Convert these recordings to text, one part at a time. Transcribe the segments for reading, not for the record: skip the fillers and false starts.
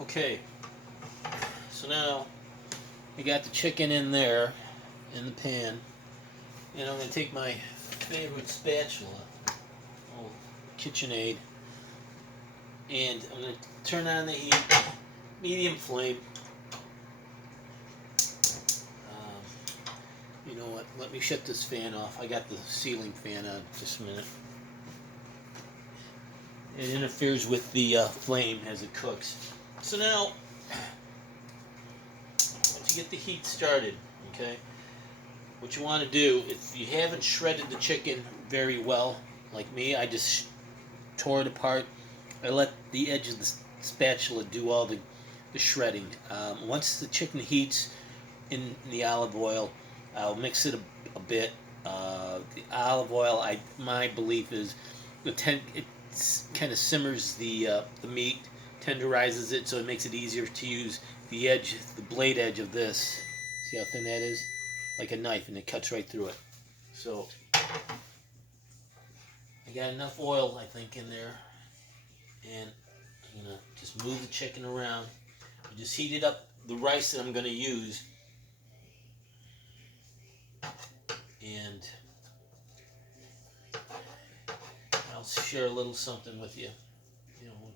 Okay, so now I got the chicken in there in the pan, and I'm going to take my favorite spatula, old KitchenAid, and I'm going to turn on the heat, medium flame. You know what? Let me shut this fan off. I got the ceiling fan on. Just a minute. It interferes with the flame as it cooks. So now, once you get the heat started, okay, what you want to do, if you haven't shredded the chicken very well, like me, I just tore it apart. I let the edge of the spatula do all the shredding. Once the chicken heats in the olive oil, I'll mix it a bit. The olive oil, my belief is, it kind of simmers the meat, tenderizes it, so it makes it easier to use the blade edge of this. See how thin that is? Like a knife, and it cuts right through it. So I got enough oil, I think, in there, and I'm gonna just move the chicken around. I just heated up the rice that I'm gonna use, and I'll share a little something with you. You know,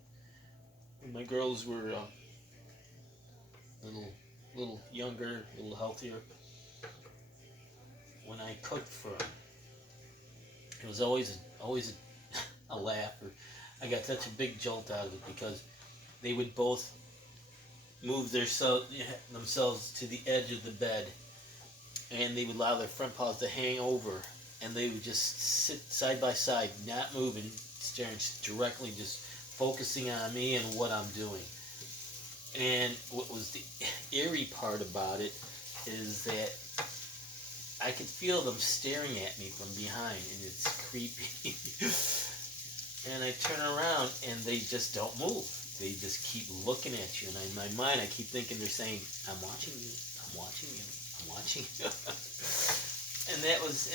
when my girls were little, little younger, a little healthier, when I cooked for them, it was always a laugh. Or I got such a big jolt out of it because they would both move themselves to the edge of the bed, and they would allow their front paws to hang over, and they would just sit side by side, not moving, staring directly, just focusing on me and what I'm doing. And what was the eerie part about it is that I could feel them staring at me from behind, and it's creepy. And I turn around, and they just don't move. They just keep looking at you, and in my mind, I keep thinking they're saying, "I'm watching you. I'm watching you. I'm watching you." And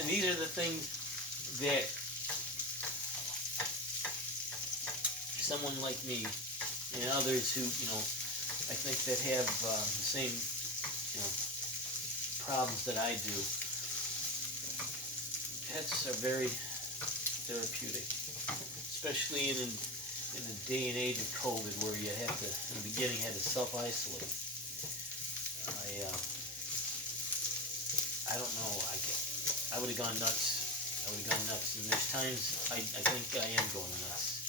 these are the things that someone like me and others who, I think that have the same, problems that I do. Pets are very therapeutic, especially in the day and age of COVID, where you have to, in the beginning, had to self-isolate. I don't know. I would have gone nuts. I would have gone nuts. And there's times I think I am going nuts,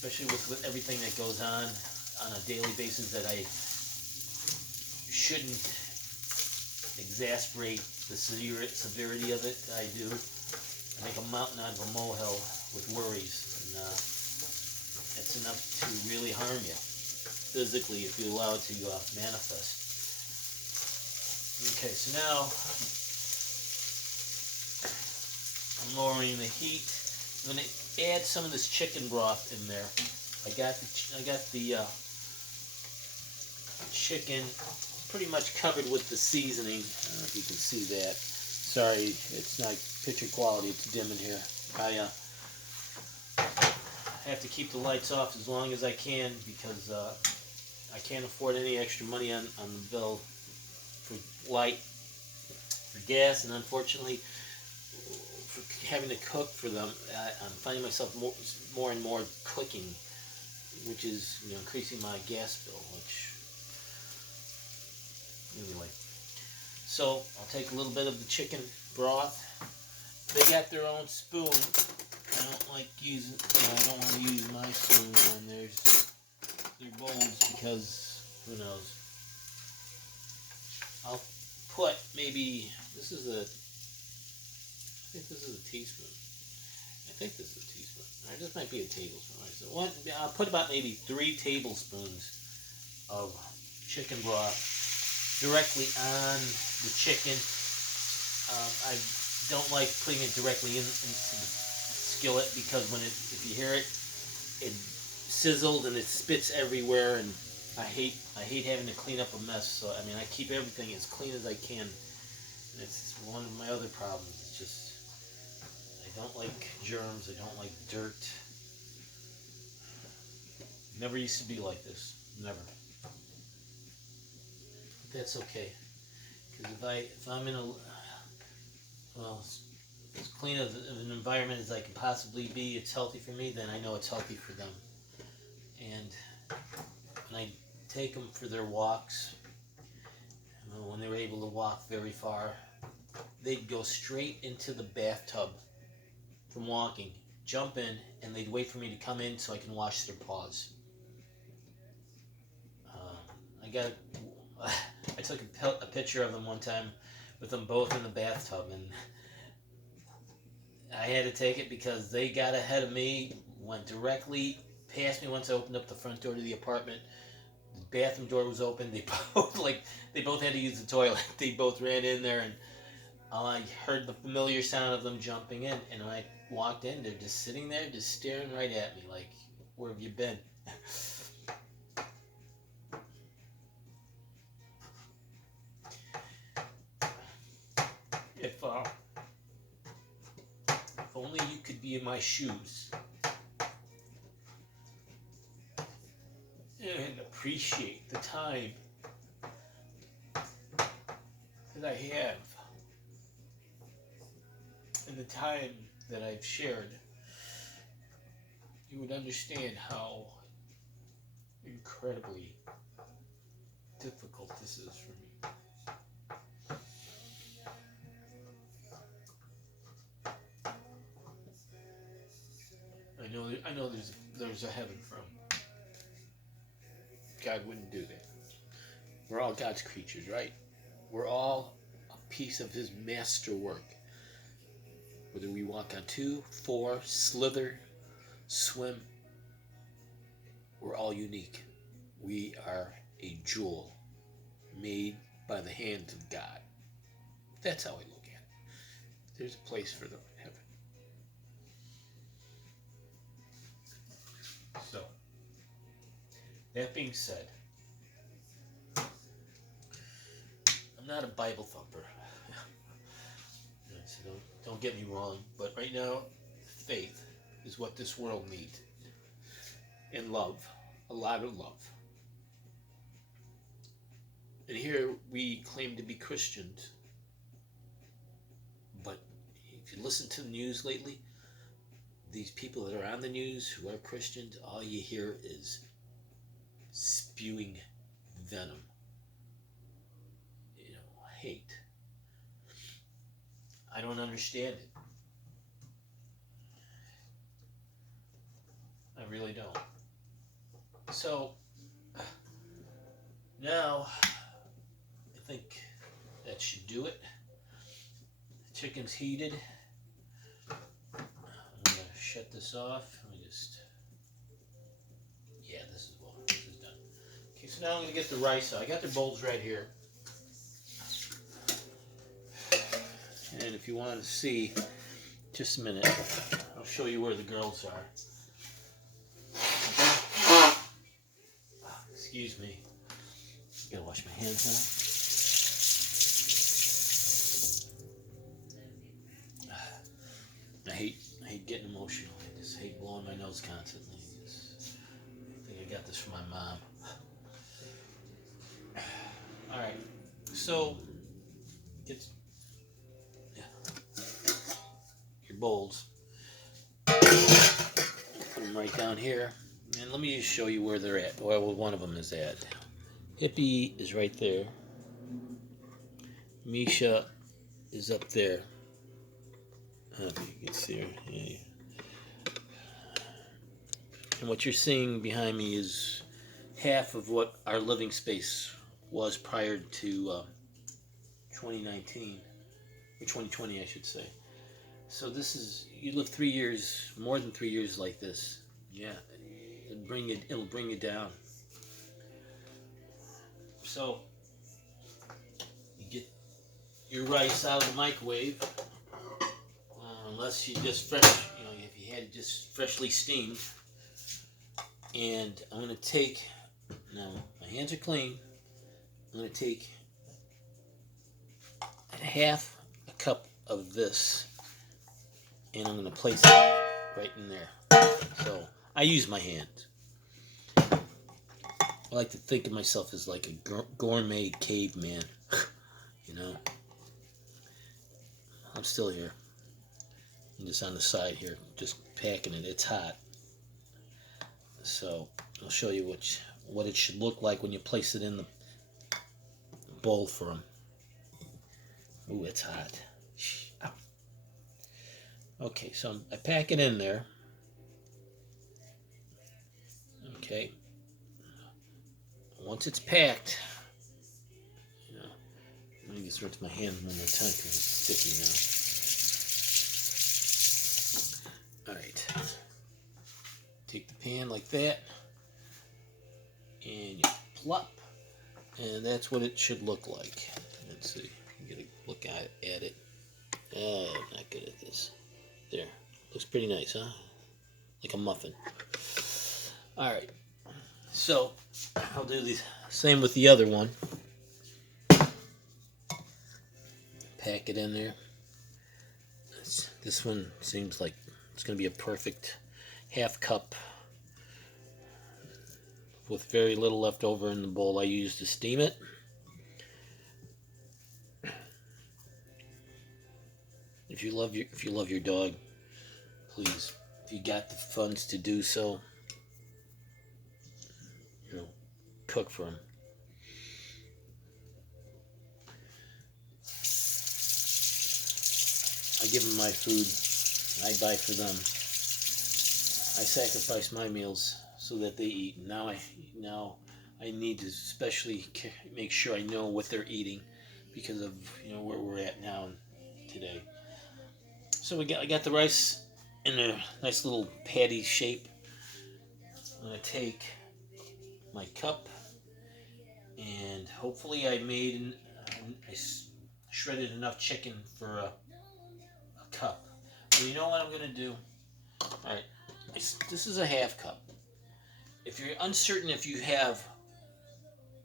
especially with everything that goes on a daily basis that I shouldn't exasperate the severity of it. I do. I make a mountain out of a molehill with worries, and it's enough to really harm you physically if you allow it to manifest. Okay, so now I'm lowering the heat. I'm going to add some of this chicken broth in there. I got the chicken pretty much covered with the seasoning. I don't know if you can see that. Sorry, it's not picture quality. It's dim in here. I have to keep the lights off as long as I can because I can't afford any extra money on the bill for light, for gas, and unfortunately, for having to cook for them, I'm finding myself more and more cooking, which is increasing my gas bill. Which anyway, so I'll take a little bit of the chicken broth. They got their own spoon. I don't like using. I don't want to use my spoon on their bowls because who knows. I'll put maybe I think this is a teaspoon. I think this is a teaspoon. All right, this might be a tablespoon. Right, so I'll put about maybe 3 tablespoons of chicken broth directly on the chicken. I don't like putting it directly into the skillet because if you hear it, it sizzled and it spits everywhere, and I hate having to clean up a mess. So I mean, I keep everything as clean as I can. And it's one of my other problems. It's just I don't like germs. I don't like dirt. Never used to be like this. Never. But that's okay. Because if I'm in a well, as clean of an environment as I can possibly be, it's healthy for me, then I know it's healthy for them. And when I take them for their walks, when they were able to walk very far, they'd go straight into the bathtub from walking, jump in, and they'd wait for me to come in so I can wash their paws. I got, I took a picture of them one time with them both in the bathtub, and I had to take it because they got ahead of me, went directly past me once I opened up the front door to the apartment. The bathroom door was open. They both had to use the toilet. They both ran in there, and I heard the familiar sound of them jumping in. And when I walked in, they're just sitting there, just staring right at me, like, "Where have you been?" If only you could be in my shoes and appreciate the time that I have and the time that I've shared, you would understand how incredibly difficult this is for me. I know there's a heaven from. God wouldn't do that. We're all God's creatures, right? We're all a piece of His masterwork. Whether we walk on 2, 4, slither, swim, we're all unique. We are a jewel made by the hands of God. That's how I look at it. There's a place for them in heaven. So, that being said, I'm not a Bible thumper. So don't get me wrong, but right now, faith is what this world needs. And love, a lot of love. And here we claim to be Christians, but if you listen to the news lately, these people that are on the news who are Christians, all you hear is spewing venom, hate. I don't understand it. I really don't. So now I think that should do it. The chicken's heated. I'm gonna shut this off. Let me just. Yeah, this is done. Okay, so now I'm gonna get the rice out. I got the bowls right here. And if you want to see, just a minute, I'll show you where the girls are. Excuse me. Gotta wash my hands now. I hate getting emotional. I just hate blowing my nose constantly. I think I got this from my mom. Alright, so get your bowls. Put them right down here. And let me just show you where they're at. Well, one of them is at. Hippy is right there. Meisha is up there. I don't know if you can see her. Yeah. And what you're seeing behind me is half of what our living space was prior to 2019, or 2020, I should say. So this is, you live 3 years, more than 3 years like this. Yeah, it'll bring you down. So you get your rice out of the microwave, unless you just if you had it just freshly steamed. And I'm gonna take, now my hands are clean. I'm gonna take half a cup of this, and I'm gonna place it right in there. So I use my hands. I like to think of myself as like a gourmet caveman. You know, I'm still here. I'm just on the side here, just packing it. It's hot. So I'll show you what it should look like when you place it in the bowl for them. Ooh, it's hot. Ow. Okay, so I pack it in there. Okay. Once it's packed, let me just rinse my hand one more time because it's sticky now. Alright. Take the pan like that, and you plop, and that's what it should look like. Let's see. You get a look at it. Oh, I'm not good at this. There. Looks pretty nice, huh? Like a muffin. Alright. So, I'll do the same with the other one. Pack it in there. This one seems like it's going to be a perfect half cup with very little left over in the bowl I used to steam it. If you love your dog, please, if you got the funds to do so, cook for them. I give them my food. I buy for them. I sacrifice my meals so that they eat. Now I need to especially make sure I know what they're eating because of where we're at now today. So I got the rice in a nice little patty shape. I'm gonna take my cup, and hopefully I shredded enough chicken for a cup. Well, you know what I'm gonna do? All right, this is a half cup. If you're uncertain if you have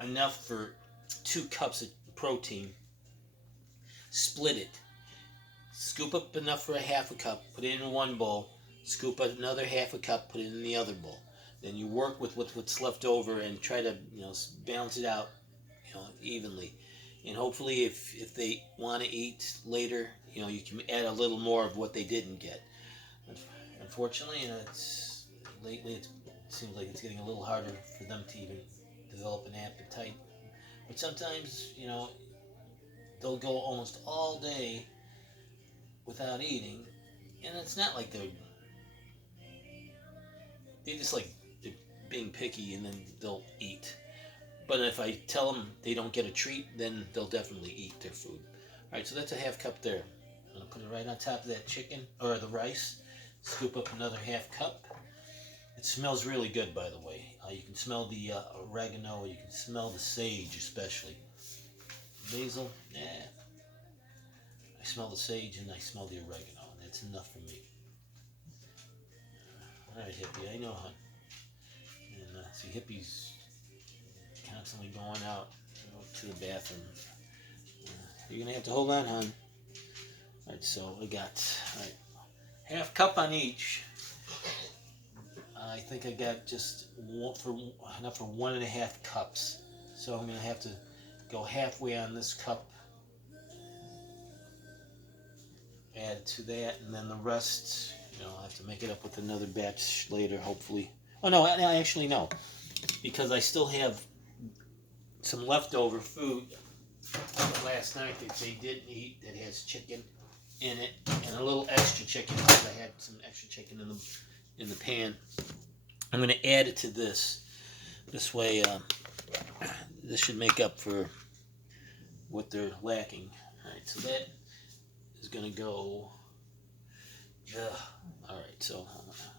enough for 2 cups of protein, split it. Scoop up enough for a half a cup, put it in one bowl. Scoop up another half a cup, put it in the other bowl. Then you work with what's left over and try to balance it out evenly. And hopefully if they want to eat later, you can add a little more of what they didn't get. Unfortunately, lately it seems like it's getting a little harder for them to even develop an appetite. But sometimes, they'll go almost all day without eating, and it's not like they're just like they're being picky, and then they'll eat. But if I tell them they don't get a treat, then they'll definitely eat their food. All right, so that's a half cup there. I'm gonna put it right on top of that chicken or the rice. Scoop up another half cup. It smells really good, by the way. You can smell the oregano. You can smell the sage, especially. Basil, I smell the sage and I smell the oregano, and that's enough for me. All right, Hippy, I know, hon. And see, Hippy's constantly going out to the bathroom. You're gonna have to hold on, hon. All right, so I got half cup on each. I think I got just enough for 1.5 cups. So I'm gonna have to go halfway on this cup. Add to that, and then the rest, I'll have to make it up with another batch later, hopefully. Oh no, actually no, because I still have some leftover food last night that they didn't eat that has chicken in it, and a little extra chicken because I had some extra chicken in the pan. I'm going to add it to this. This way, this should make up for what they're lacking. All right, so that is going to go. All right, so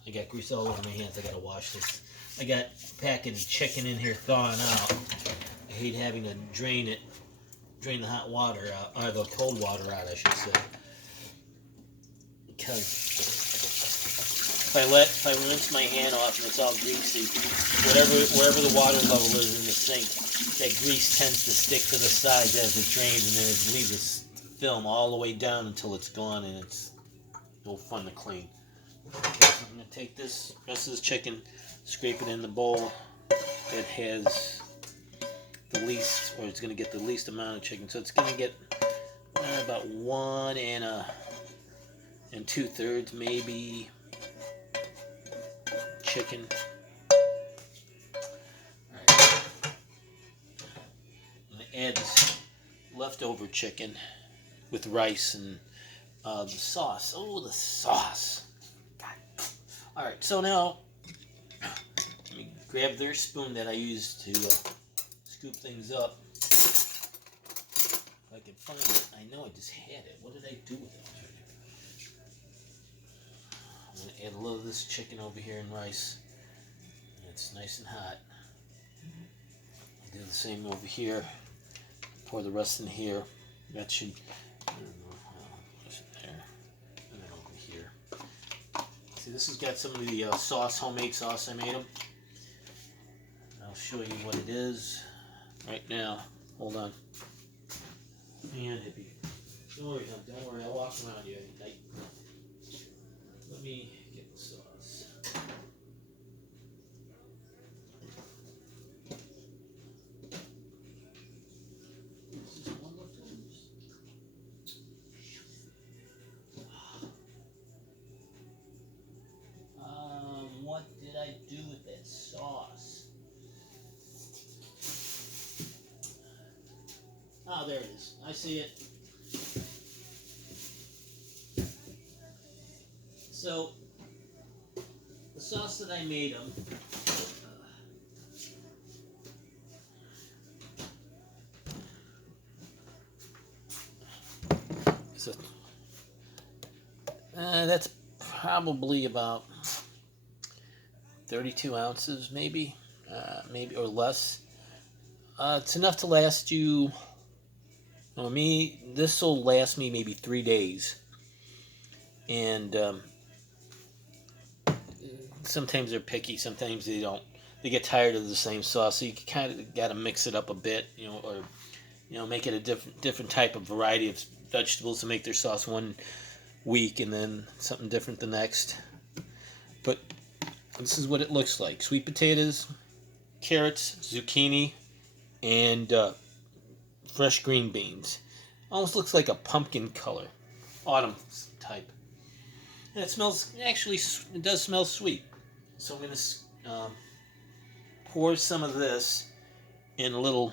I got grease all over my hands. I got to wash this. I got packing chicken in here thawing out. I hate having to drain the hot water out, or the cold water out, I should say. Because if I rinse my hand off and it's all greasy, wherever the water level is in the sink, that grease tends to stick to the sides as it drains, and then it leaves this film all the way down until it's gone, and it's no fun to clean. Okay, so I'm going to take this rest of this chicken, scrape it in the bowl, that has the least, or it's going to get the least amount of chicken. So it's going to get about 1 2/3 maybe chicken. Alright. I'm going to add this leftover chicken with rice and the sauce. Oh, the sauce. God. Alright, so now let me grab their spoon that I used to scoop things up. If I can find it. I know I just had it. What did I do with it? I'm going to add a little of this chicken over here in rice. It's nice and hot. I'll do the same over here. Pour the rest in here. That should, I don't know, push it there. And then over here. See, this has got some of the sauce, homemade sauce I made them. I'll show you what it is right now. Hold on. Man, Hippy. Don't worry, I'll walk around you at night. Let me get the sauce. This is one leftovers. What did I do with that sauce? Ah, there it is. I see it. So, the sauce that I made them, that's probably about 32 ounces, maybe or less. It's enough to last you. This will last me maybe 3 days, and sometimes they're picky, sometimes they don't. They get tired of the same sauce, so you kind of got to mix it up a bit, or make it a different type of variety of vegetables to make their sauce one week and then something different the next. But this is what it looks like: sweet potatoes, carrots, zucchini, and fresh green beans. Almost looks like a pumpkin color, autumn type. And it smells, actually, it does smell sweet. So I'm going to pour some of this in a little,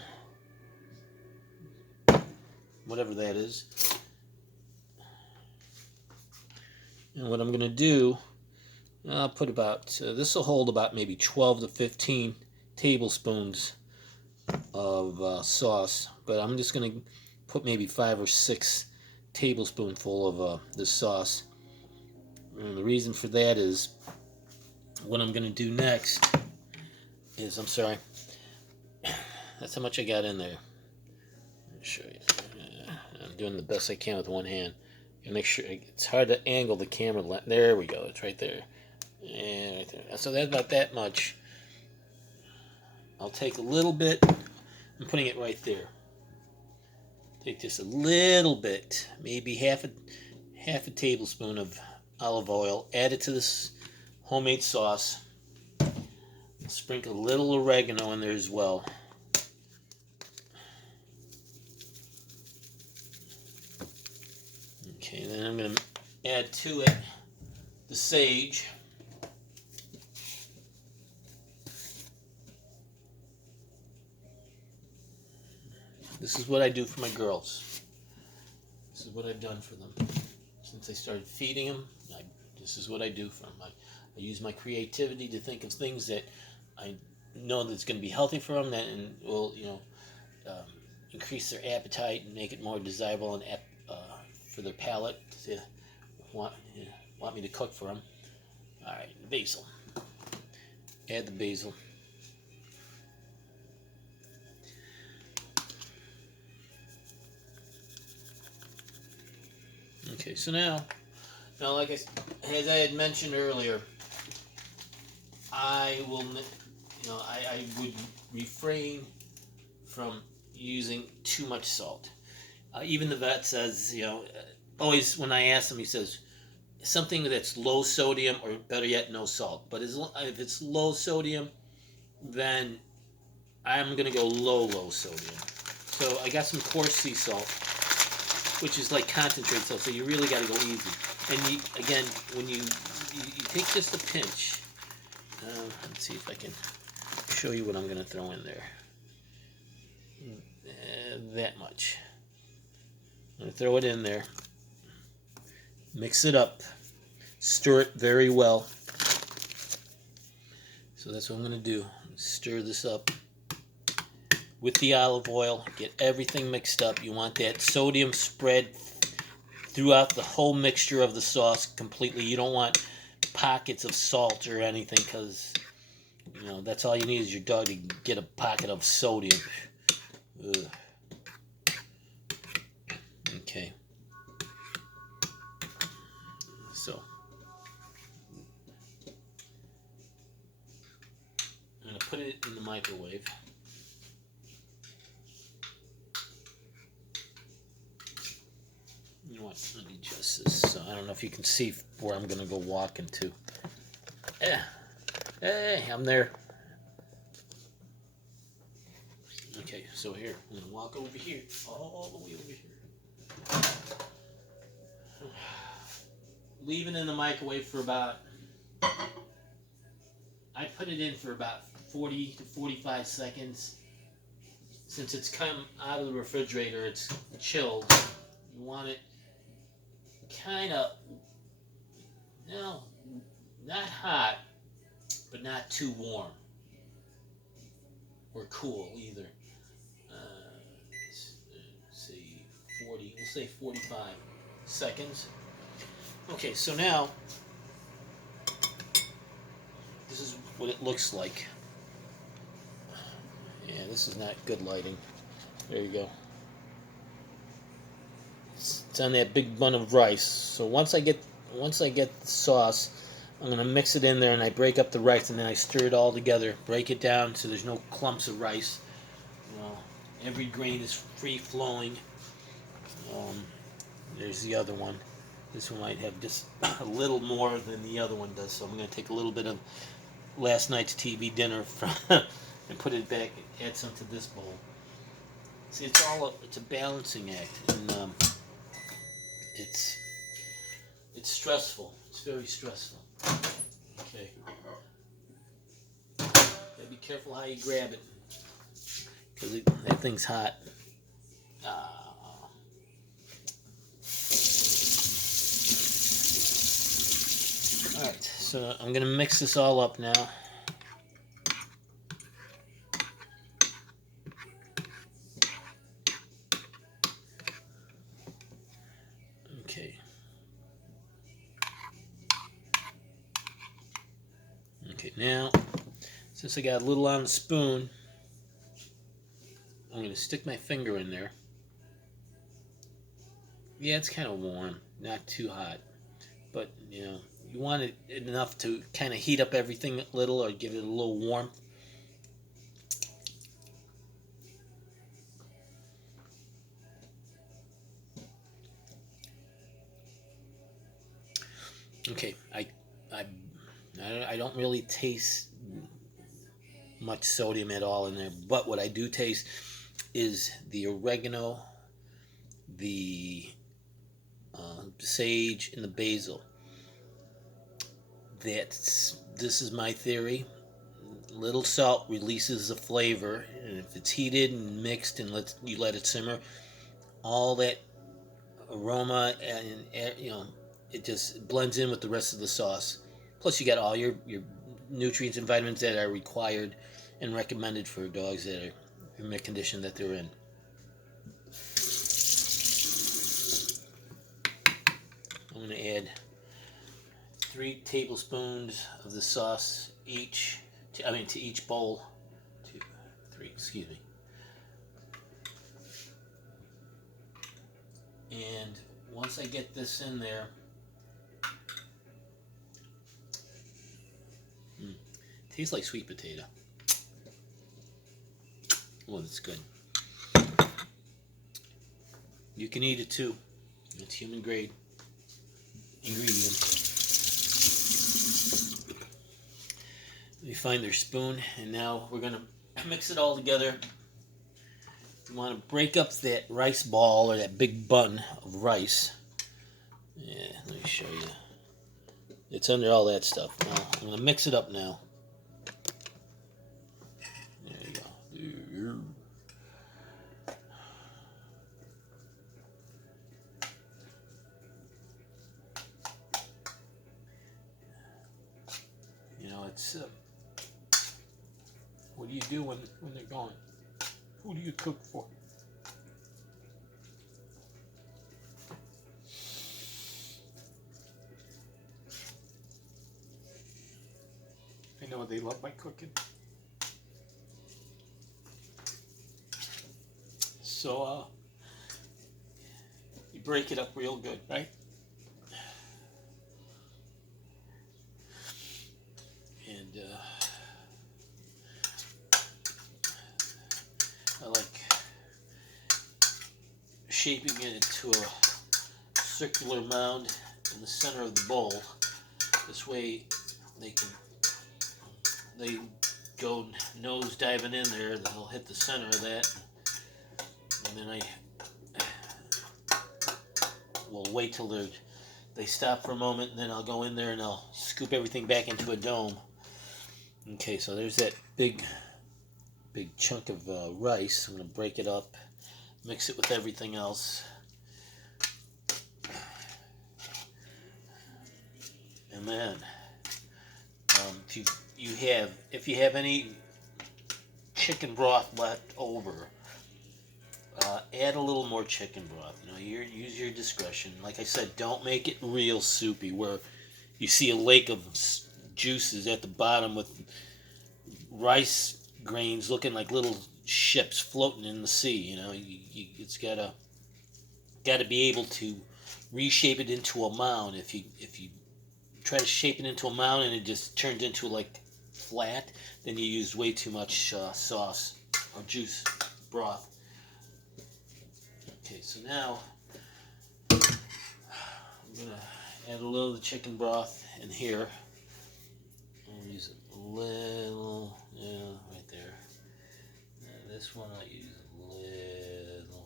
whatever that is. And what I'm going to do, I'll put about, this will hold about maybe 12 to 15 tablespoons of sauce. But I'm just going to put maybe 5 or 6 tablespoonful of this sauce. And the reason for that is what I'm going to do next is, I'm sorry, that's how much I got in there. Let me show you. I'm doing the best I can with one hand. And make sure, it's hard to angle the camera. There we go, it's right there. And right there. So that's about that much. I'll take a little bit. I'm putting it right there. Take just a little bit, maybe half a tablespoon of olive oil, add it to this homemade sauce. Sprinkle a little oregano in there as well. Okay, then I'm going to add to it the sage. This is what I do for my girls. This is what I've done for them. Since I started feeding them, this is what I do for them. I use my creativity to think of things that I know that's going to be healthy for them and will, increase their appetite and make it more desirable and for their palate to want me to cook for them. All right, basil. Add the basil. Okay, so now, like as I had mentioned earlier, I will, I would refrain from using too much salt. Even the vet says, always when I ask him, he says something that's low sodium, or better yet, no salt. But if it's low sodium, then I'm gonna go low sodium. So I got some coarse sea salt, which is like concentrate salt. So you really got to go easy. And you, again, when you take just a pinch. Let's see if I can show you what I'm gonna throw in there. That much. I'm gonna throw it in there. Mix it up. Stir it very well. So that's what I'm gonna do. Stir this up with the olive oil. Get everything mixed up. You want that sodium spread throughout the whole mixture of the sauce completely. You don't want pockets of salt or anything, because you know that's all you need is your dog to get a pocket of sodium. Ugh. Okay. So I'm gonna put it in the microwave. You know what? Let me adjust this. So I don't know if you can see where I'm gonna go walking to. Hey, I'm there. Okay, so here I'm gonna walk over here, all the way over here. Leave it in the microwave for about. I put it in for about 40 to 45 seconds. Since it's come out of the refrigerator, it's chilled. You want it kind of, no, not hot, but not too warm or cool either. Let's see, 40. We'll say 45 seconds. Okay, so now this is what it looks like. Yeah, this is not good lighting. There you go. It's on that big bun of rice. So once I get the sauce, I'm gonna mix it in there, and I break up the rice, and then I stir it all together. Break it down so there's no clumps of rice. You know, every grain is free flowing. There's the other one. This one might have just a little more than the other one does. So I'm gonna take a little bit of last night's TV dinner from and put it back. Add some to this bowl. See, it's a balancing act, and it's stressful. It's very stressful. Okay. Gotta be careful how you grab it, because that thing's hot. Alright, so I'm gonna mix this all up now. Okay. Okay, now, since I got a little on the spoon, I'm gonna stick my finger in there. Yeah, it's kind of warm, not too hot, but you know, you want it enough to kind of heat up everything a little, or give it a little warmth. Okay, I don't really taste much sodium at all in there, but what I do taste is the oregano, the sage, and the basil. This is my theory. Little salt releases the flavor, and if it's heated and mixed and you let it simmer, all that aroma and you know, it just blends in with the rest of the sauce. Plus, you got all your nutrients and vitamins that are required and recommended for dogs that are in the condition that they're in. I'm going to add 3 tablespoons of the sauce each. To each bowl. 2, 3. Excuse me. And once I get this in there, tastes like sweet potato. Oh, that's good. You can eat it too. It's human grade ingredient. We find their spoon, and now we're gonna mix it all together. You want to break up that rice ball or that big bun of rice. Yeah, let me show you. It's under all that stuff. Now, I'm gonna mix it up now. There you go. You know, it's what do you do when they're gone? Who do you cook for? I know they love my cooking. So you break it up real good, right? And I like shaping it into a circular mound in the center of the bowl. This way they go nose diving in there, they'll hit the center of that, and then I will wait till they stop for a moment, and then I'll go in there and I'll scoop everything back into a dome. Okay, so there's that big chunk of rice. I'm going to break it up, mix it with everything else, and then if you have any chicken broth left over, add a little more chicken broth. You know, use your discretion. Like I said, don't make it real soupy where you see a lake of juices at the bottom with rice grains looking like little ships floating in the sea. You know, it's gotta be able to reshape it into a mound. If you try to shape it into a mound and it just turns into like flat, then you use way too much sauce or juice broth. Okay, so now I'm gonna add a little of the chicken broth in here. I'll use a little, yeah, right there. Now this one I'll use a little.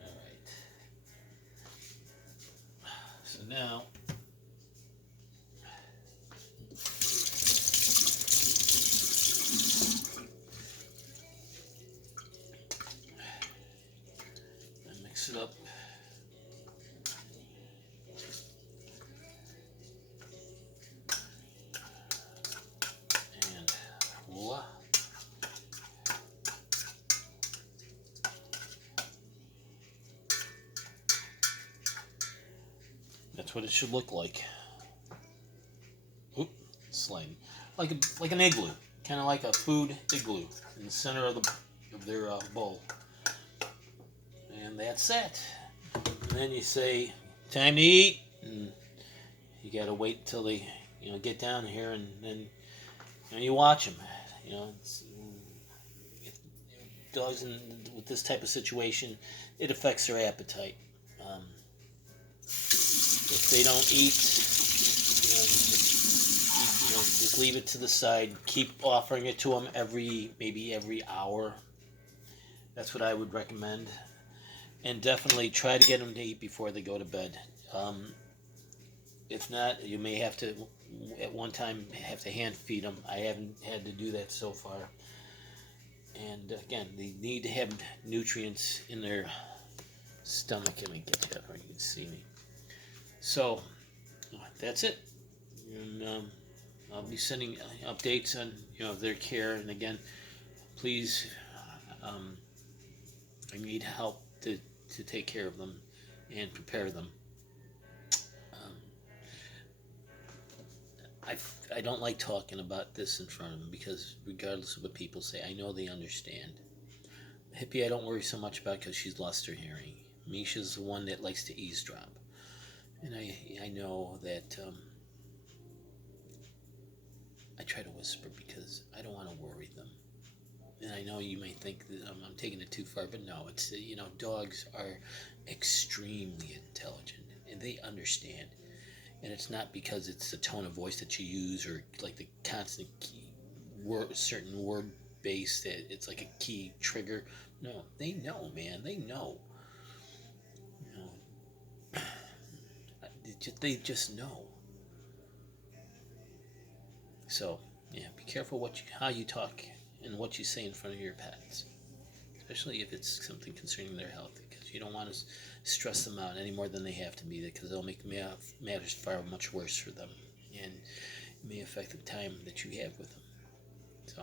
All right. So now I mix it up. And voila. That's what it should look like. Oop, sliding. Like an igloo, kind of like a food igloo in the center of their bowl. And that's it. And then you say, time to eat. And you gotta wait till they, get down here, and then you watch them. Dogs with this type of situation, it affects their appetite. If they don't eat, just leave it to the side. Keep offering it to them maybe every hour. That's what I would recommend. And definitely try to get them to eat before they go to bed. If not, you may have to, at one time, have to hand feed them. I haven't had to do that so far. And again, they need to have nutrients in their stomach. Let me get that where you can see me. So, that's it. And I'll be sending updates on their care. And again, please, I need help to take care of them and prepare them. I don't like talking about this in front of them because regardless of what people say, I know they understand. Hippy I don't worry so much about because she's lost her hearing. Meisha's the one that likes to eavesdrop. And I know that I try to whisper because I don't want to worry them. And I know you may think that I'm taking it too far, but no, it's, dogs are extremely intelligent and they understand. And it's not because it's the tone of voice that you use or like the constant key word, certain word base that it's like a key trigger. No, they know, man. They know. You know, they just know. So yeah, be careful how you talk and what you say in front of your pets, especially if it's something concerning their health, because you don't want to stress them out any more than they have to be, because they'll make matters far much worse for them, and it may affect the time that you have with them. So